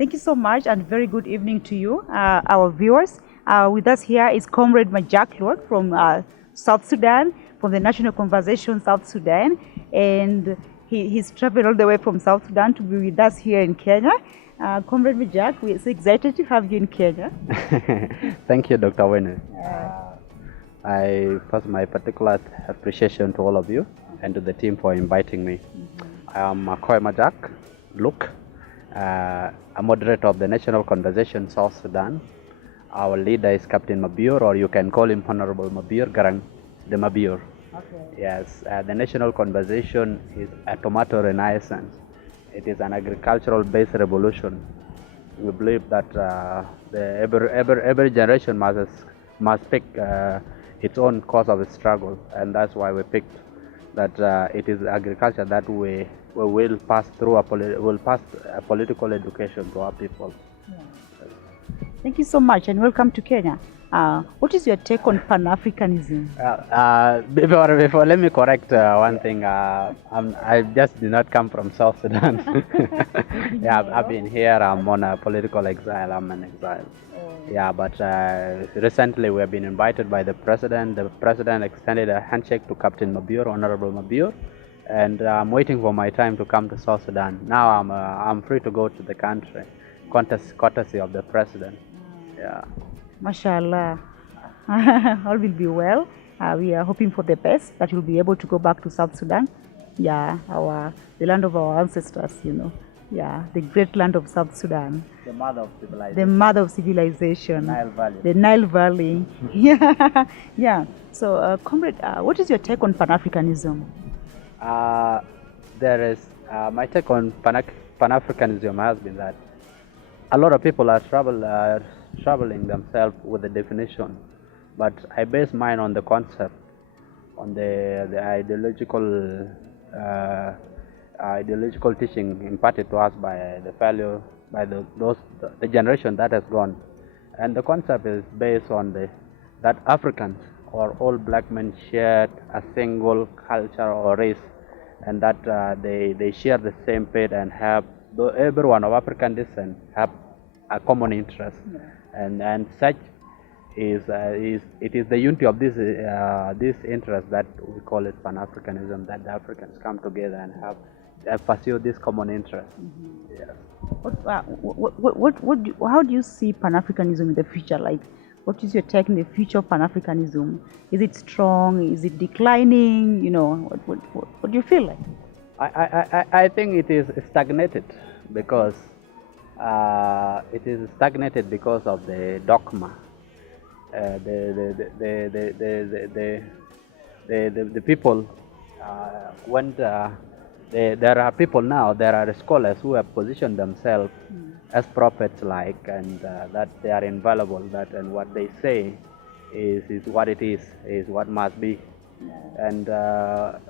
Thank you so much and very good evening to you, our viewers. With us here is Comrade Majak from South Sudan, from the National Conversation South Sudan. And he's traveled all the way from South Sudan to be with us here in Kenya. Comrade Majak, we're so excited to have you in Kenya. Thank you, Dr. Wene. I pass my particular appreciation to all of you and to the team for inviting me. I am Majak, a moderator of the National Conversation South Sudan. Our leader is Captain Mabur, or you can call him Honorable Mabur, Garang de Mabur. Okay. Yes, the National Conversation is a tomato renaissance. It is an agricultural-based revolution. We believe that every generation must pick its own cause of struggle, and that's why we picked that it is agriculture that we will pass through a political education to our people. Yeah. Thank you so much and welcome to Kenya. What is your take on Pan-Africanism? Before, let me correct one thing. I just did not come from South Sudan. Yeah, I've been here. I'm on a political exile. I'm an exile. Yeah, but recently we have been invited by the president. The president extended a handshake to Captain Mabur, Honorable Mabur, and I'm waiting for my time to come to South Sudan. Now I'm free to go to the country, courtesy of the president. Yeah. Mashallah. All will be well. We are hoping for the best, that you'll be able to go back to South Sudan. Yeah, the land of our ancestors, you know. Yeah, the great land of South Sudan. The mother of civilization. The mother of civilization. Nile Valley. The Nile Valley. Yeah, yeah. So, comrade, what is your take on Pan-Africanism? My take on Pan-Africanism has been that a lot of people are troubling themselves with the definition, but I base mine on the concept, on the ideological teaching imparted to us by the generation that has gone, and the concept is based on that Africans or all black men shared a single culture or race, and that they share the same fate and have everyone of African descent have a common interest, and such is the unity of this interest that we call it Pan-Africanism, that the Africans come together and pursue this common interest. Yes. How do you see Pan-Africanism in the future? Like, what is your take in the future of Pan-Africanism? Is it strong? Is it declining? You know, what do you feel like? I think it is stagnated because it is stagnated because of the dogma. The people there are people now, there are scholars who have positioned themselves as prophets and that they are infallible, and what they say is what it is what must be. And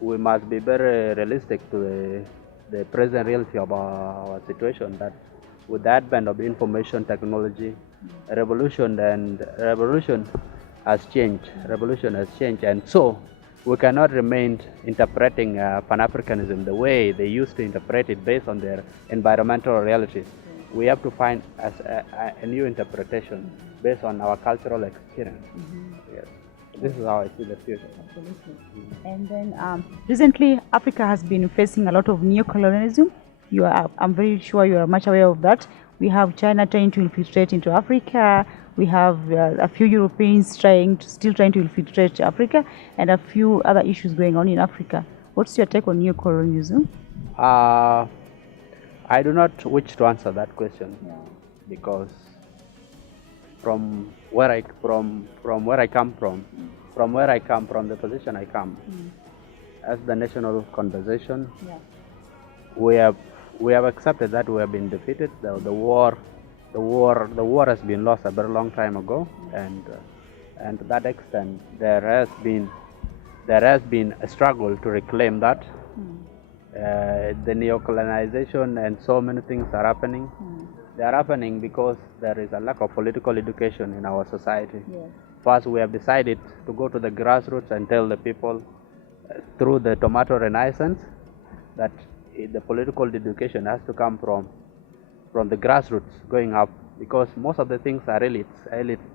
we must be very realistic to the present reality of our situation, that with the advent of information technology, revolution has changed, and so we cannot remain interpreting Pan-Africanism the way they used to interpret it based on their environmental realities. We have to find a new interpretation based on our cultural experience. Yes. This is how I see the future. Absolutely. And then recently, Africa has been facing a lot of neocolonialism. I'm very sure you are much aware of that. We have China trying to infiltrate into Africa. We have a few Europeans still trying to infiltrate Africa, and a few other issues going on in Africa. What's your take on neocolonialism? I do not wish to answer that question, because from where I come from, the position I come, as the National Conversation, we have accepted that we have been defeated. The war has been lost a very long time ago, and to that extent, there has been a struggle to reclaim that. The neocolonization and so many things are happening. They are happening because there is a lack of political education in our society. First, we have decided to go to the grassroots and tell the people through the tomato renaissance that the political education has to come from the grassroots going up, because most of the things are elite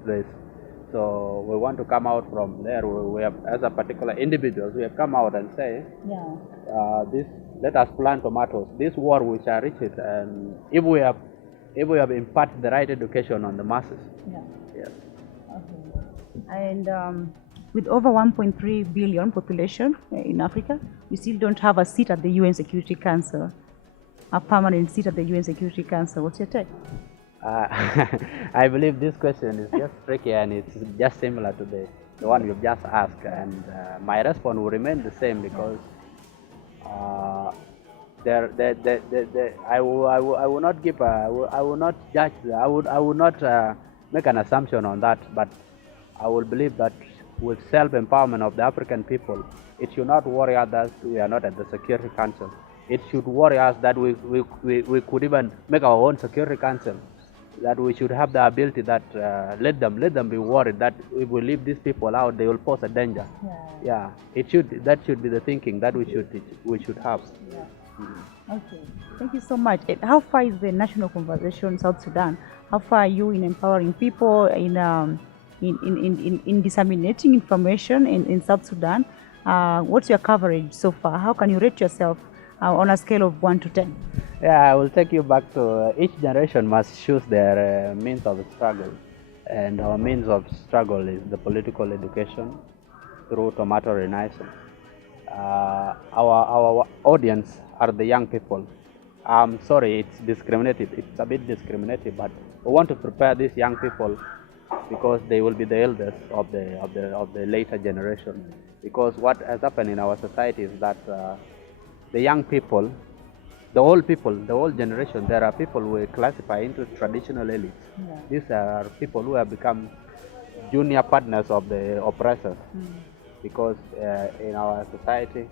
place. So we want to come out from there. We have, as a particular individuals, we have come out and say, this, let us plant tomatoes. This war we shall reach it, and if we have imparted the right education on the masses. Yeah. Yes. Okay. And with over 1.3 billion population in Africa, we still don't have a seat at the UN Security Council, a permanent seat at the UN Security Council. What's your take? I believe this question is just tricky, and it's just similar to the one you've just asked, and my response will remain the same, because I will not give I will not judge, I will not make an assumption on that, but I will believe that with self-empowerment of the African people, it should not worry us that we are not at the Security Council. It should worry us that we could even make our own Security Council, that we should have the ability that let them be worried that if we leave these people out, they will pose a danger. Yeah, that should be the thinking that we should have. Yeah. Okay, thank you so much. How far is the National Conversation South Sudan? How far are you in empowering people, in disseminating information in South Sudan? What's your coverage so far? How can you rate yourself on a scale of 1 to 10? Yeah, I will take you back to each generation must choose their means of struggle, and our means of struggle is the political education through tomato renaissance. Our audience are the young people. I'm sorry, it's discriminative. It's a bit discriminative, but we want to prepare these young people, because they will be the elders of the later generation. Because what has happened in our society is that the young people, the old generation, there are people we classify into traditional elites. These are people who have become junior partners of the oppressors. Because in our society,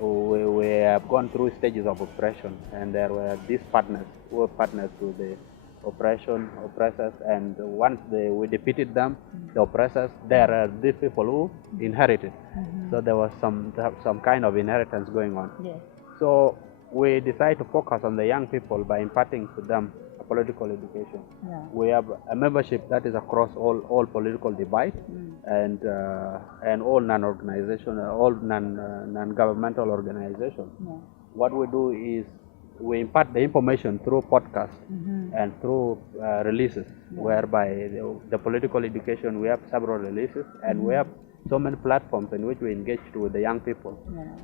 we have gone through stages of oppression, and there were these partners who were partners to the oppressors, and once we defeated them, the oppressors, there are these people who inherited. So there was some kind of inheritance going on. So we decided to focus on the young people by imparting to them a political education. We have a membership that is across all political divide, and all non-governmental organizations. What we do is we impart the information through podcasts and through releases, whereby the political education, we have several releases, and we have so many platforms in which we engage with the young people.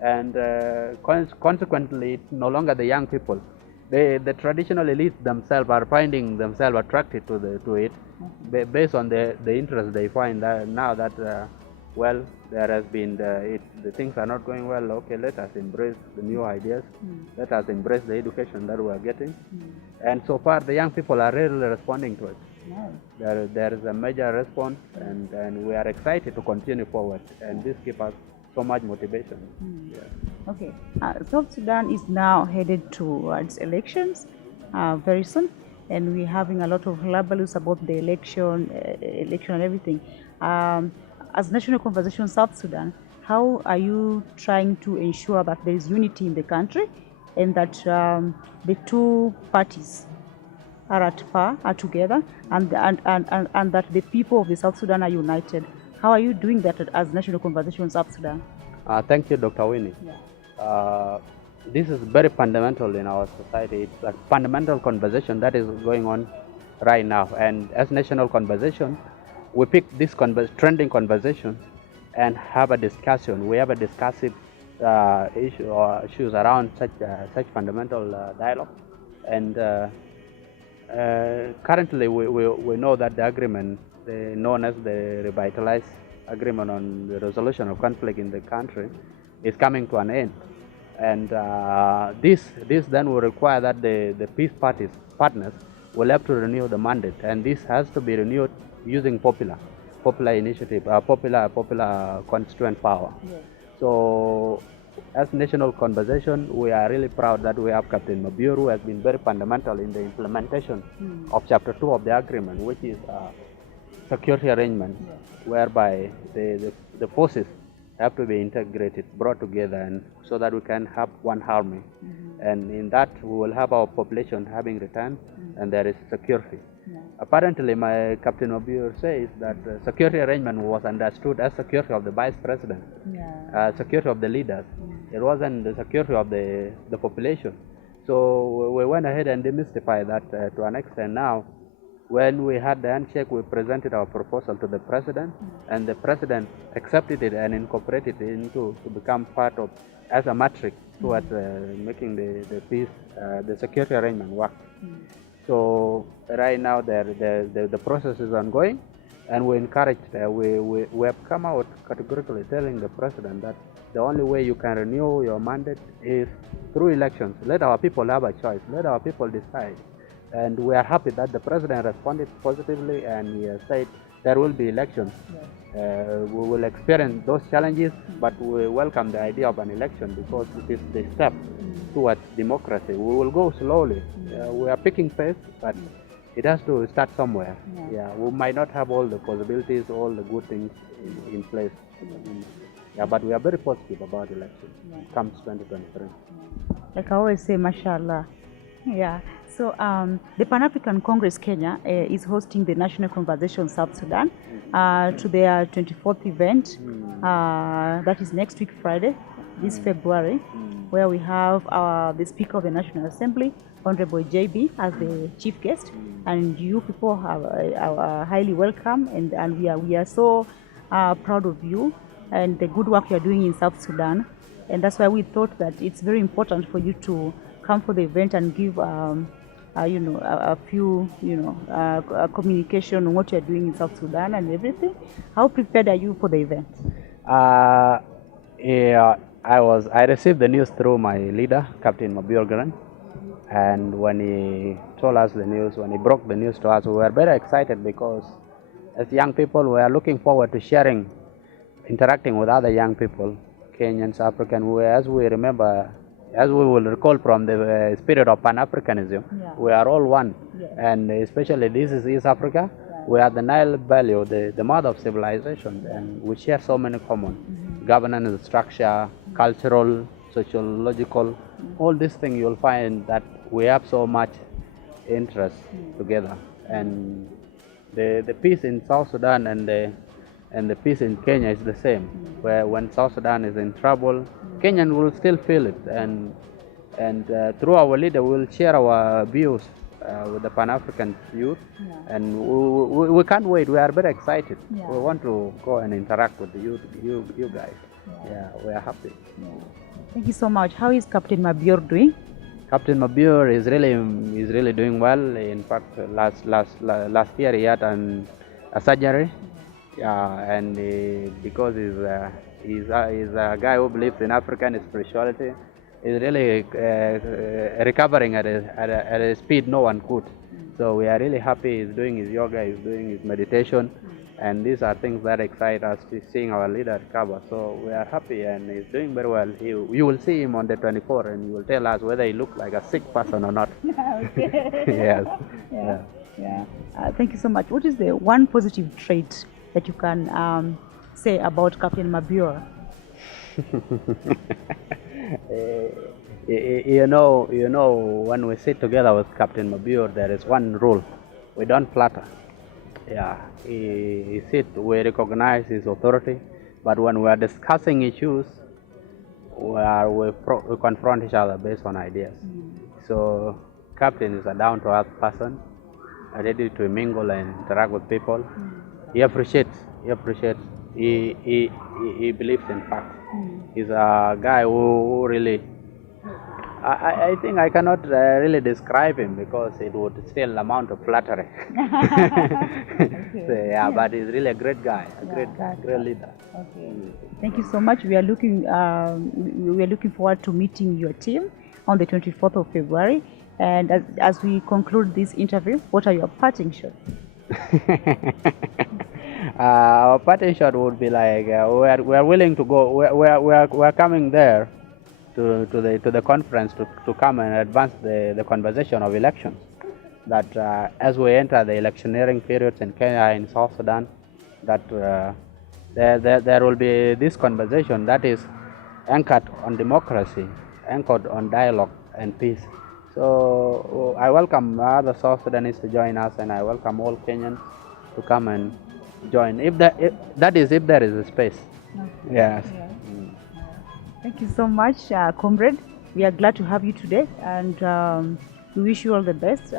And consequently, it's no longer the young people. The traditional elites themselves are finding themselves attracted to it, based on the interest they find that now that well, there has been the things are not going well. Okay, let us embrace the new ideas. Let us embrace the education that we are getting. And so far, the young people are really responding to it. There is a major response, and we are excited to continue forward. And this gives us so much motivation. Okay, South Sudan is now headed towards elections very soon, and we're having a lot of hullabaloo about the election and everything. As National Conversation South Sudan, how are you trying to ensure that there is unity in the country, and that the two parties are at par, are together, and that the people of the South Sudan are united? How are you doing that as National Conversation South Sudan? Thank you, Dr. Winnie. This is very fundamental in our society. It's a fundamental conversation that is going on right now, and as National Conversation, we pick this trending conversation and have a discussion. We have a discussive issues around such fundamental dialogue. And currently, we know that the agreement, known as the revitalized agreement on the resolution of conflict in the country, is coming to an end. And this then will require that the peace partners will have to renew the mandate, and this has to be renewed using popular initiative, popular constituent power. So, as National Conversation, we are really proud that we have Captain Mabur, who has been very fundamental in the implementation of Chapter 2 of the agreement, which is security arrangement, whereby the forces have to be integrated, brought together, and so that we can have one army. And in that, we will have our population having returned, and there is security. Yeah. Apparently, my Captain Obior says that security arrangement was understood as security of the vice president, security of the leaders. It wasn't the security of the population. So we went ahead and demystified that to an extent. Now, when we had the handshake, we presented our proposal to the president, and the president accepted it and incorporated it into to become part of as a matrix towards making the peace, the security arrangement work. So right now the process is ongoing, and we encourage, we have come out categorically telling the president that the only way you can renew your mandate is through elections. Let our people have a choice. Let our people decide. And we are happy that the president responded positively, and he has said there will be elections. Yes. We will experience those challenges, but we welcome the idea of an election because it is the step towards democracy. We will go slowly. We are picking pace, but it has to start somewhere. We might not have all the possibilities, all the good things in place. But we are very positive about elections. Comes 2023. Like I always say, mashallah. Yeah. So the Pan-African Congress Kenya is hosting the National Conversation South Sudan to their 24th event. That is next week Friday, this February, where we have the Speaker of the National Assembly, Honorable JB, as the chief guest, and you people are highly welcome, and we are so proud of you and the good work you are doing in South Sudan, and that's why we thought that it's very important for you to come for the event and give a few communication on what you're doing in South Sudan and everything. How prepared are you for the event? I received the news through my leader, Captain Mabior, and when he told us the news, when he broke the news to us, we were very excited because as young people we are looking forward to sharing, interacting with other young people, Kenyans, African, as we remember, as we will recall from the spirit of Pan-Africanism, we are all one. And especially this is East Africa. We are the Nile Valley, the mother of civilization, and we share so many common governance structure, cultural, sociological, all these things. You'll find that we have so much interest together. And the peace in South Sudan and the peace in Kenya is the same. Where when South Sudan is in trouble, Kenyan will still feel it, and through our leader, we will share our views with the Pan-African youth, and we can't wait. We are very excited. We want to go and interact with the youth, you guys. We are happy. Thank you so much. How is Captain Mabior doing? Captain Mabior is really doing well. In fact, last year he had a surgery, and because he's a guy who believes in African spirituality. He's really recovering at a speed no one could. So we are really happy. He's doing his yoga, he's doing his meditation, and these are things that excite us, seeing our leader recover. So we are happy, and he's doing very well. You will see him on the 24th, and he will tell us whether he looks like a sick person or not. Yes. Thank you so much. What is the one positive trait that you can say about Captain Mabior? You know, when we sit together with Captain Mabior, there is one rule: we don't flatter. We recognize his authority, but when we are discussing issues, we confront each other based on ideas. So, Captain is a down-to-earth person, ready to mingle and interact with people. He appreciates. He believes in facts. He's a guy who really, I think I cannot really describe him because it would still amount to flattery. So, but he's really a great guy, great leader. Okay. Thank you so much. We are looking forward to meeting your team on the 24th of February. And as we conclude this interview, what are your parting shots? Our parting shot would be like we are willing to go. We are coming there to the conference to come and advance the conversation of elections. That as we enter the electioneering periods in Kenya and South Sudan, that there will be this conversation that is anchored on democracy, anchored on dialogue and peace. So I welcome other South Sudanese to join us, and I welcome all Kenyans to come and join. If that is if there is a space. Okay. Yes. Yeah. Mm. Thank you so much, comrade. We are glad to have you today, and we wish you all the best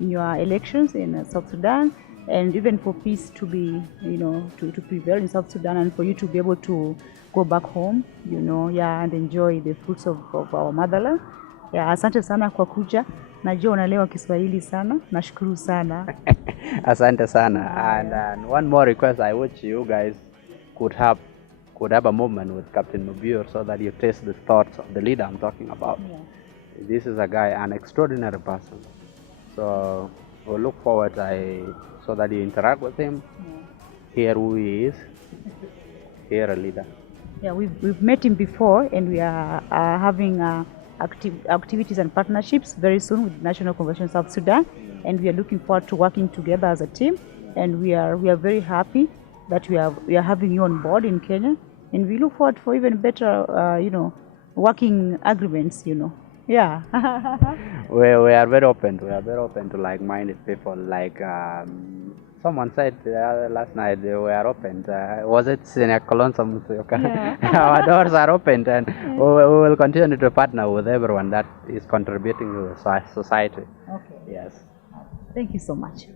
in your elections in South Sudan, and even for peace to be, to prevail in South Sudan, and for you to be able to go back home, and enjoy the fruits of our motherland. Yeah, asante sana kwa kuja. Najua unaelewa Kiswahili sana. Nashukuru sana. Asante sana. And one more request, I wish you guys could have a movement with Captain Mubir so that you taste the thoughts of the leader I'm talking about. Yeah. This is a guy, an extraordinary person. So we'll look forward so that you interact with him, hear who he is, hear a leader. Yeah, we've met him before, and we are having activities and partnerships very soon with National Conversation South Sudan, and we are looking forward to working together as a team. And we are very happy that we are having you on board in Kenya, and we look forward for even better, working agreements. Yeah. We are very open. We are very open to like-minded people. Like someone said last night, we are open. Was it Senior Colonsum? Yeah. Our doors are open, and we will continue to partner with everyone that is contributing to the society. Okay. Yes. Thank you so much.